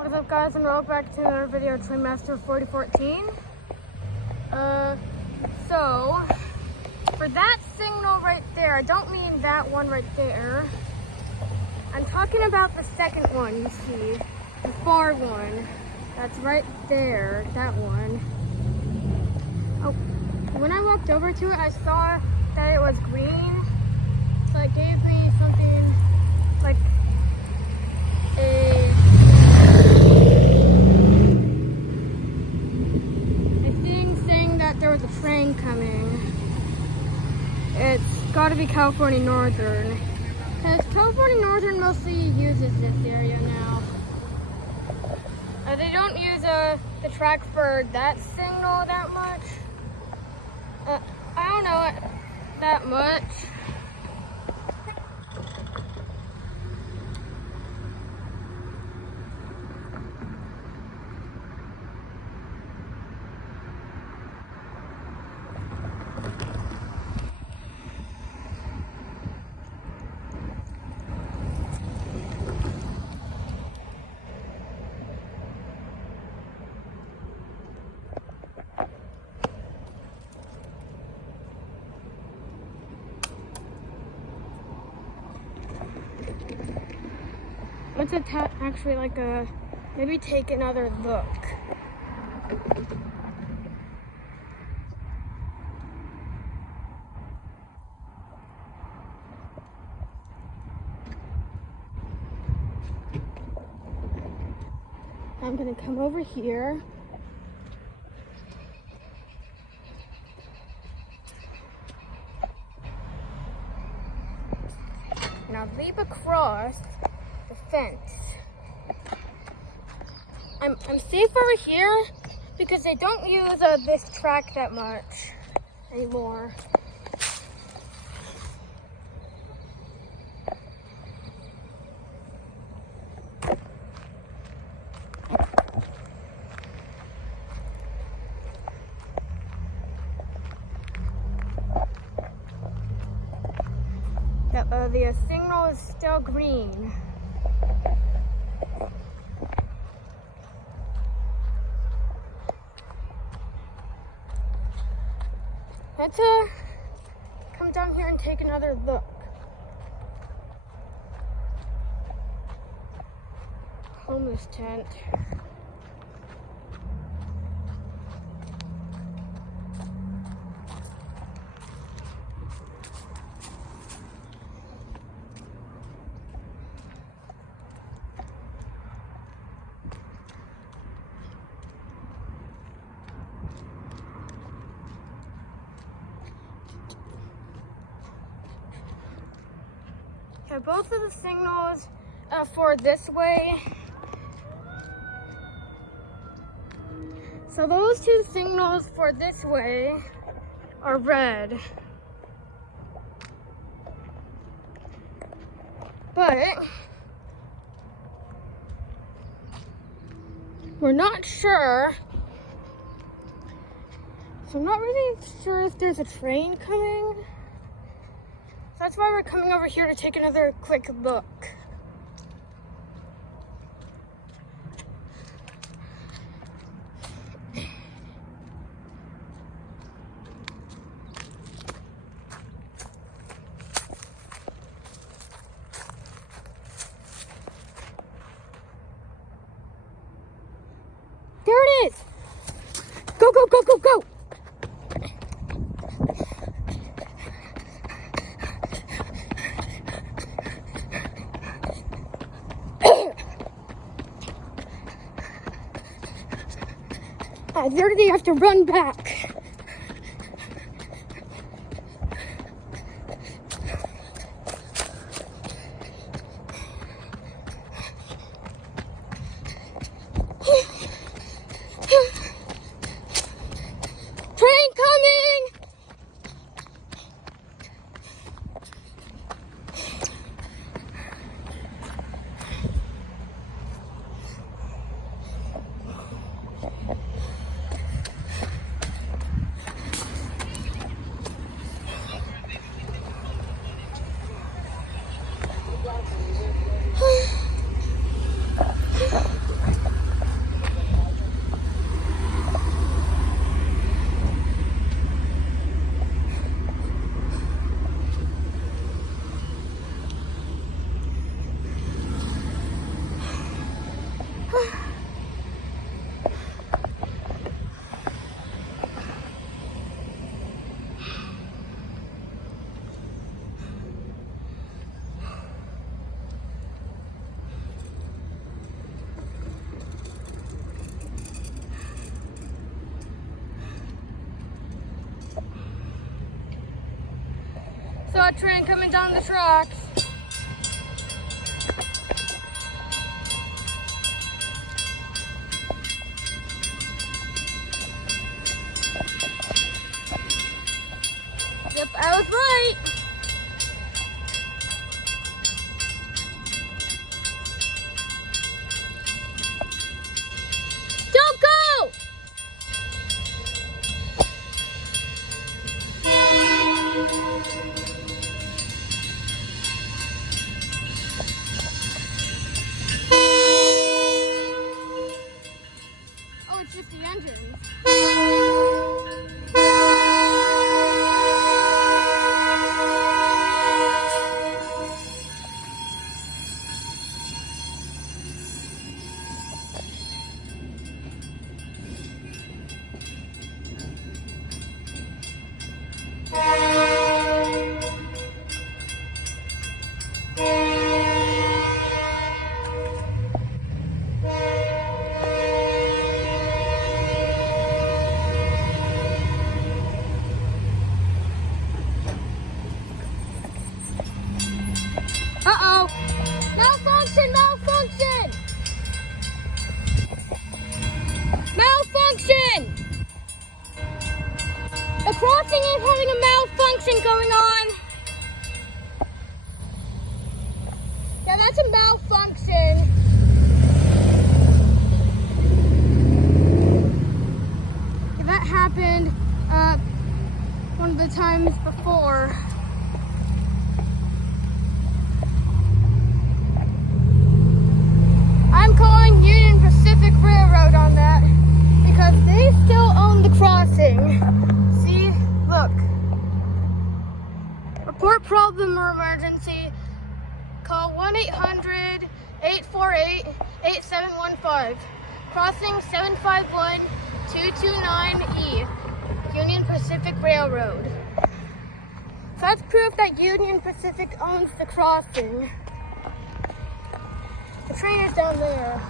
What's up, guys, and welcome back to another video of Train Master 4014. So for that signal right there, I don't mean that one right there. I'm talking about the second one, you see, the far one. That's right there, that one. Oh, when I walked over to it, I saw that it was green, so it gave me something like a thing saying that there was a train coming. It's got to be California Northern, because California Northern mostly uses this area now. They don't use the track for that signal that much. I don't know it that much. Let's actually maybe take another look. I'm gonna come over here. Now leap across the fence. I'm safe over here because they don't use this track that much anymore. The signal is still green. Let's come down here and take another look. Homeless tent. Okay, both of the signals for this way. So those two signals for this way are red. But we're not sure. So I'm not really sure if there's a train coming. That's why we're coming over here to take another quick look. There it is! Go, go, go, go, go! There they have to run back. Train coming! got a train coming down the tracks. Yep, I was right. Don't go! Oh, it's just the engines. Uh-oh. Malfunction, malfunction! Malfunction! The crossing is having a malfunction going on. Yeah, that's a malfunction. Yeah, that happened one of the times before. I'm calling Union Pacific Railroad on that because they still own the crossing. See? Look. Report problem or emergency. Call 1-800-848-8715. Crossing 751-229E. Union Pacific Railroad. So that's proof that Union Pacific owns the crossing. The train is down there.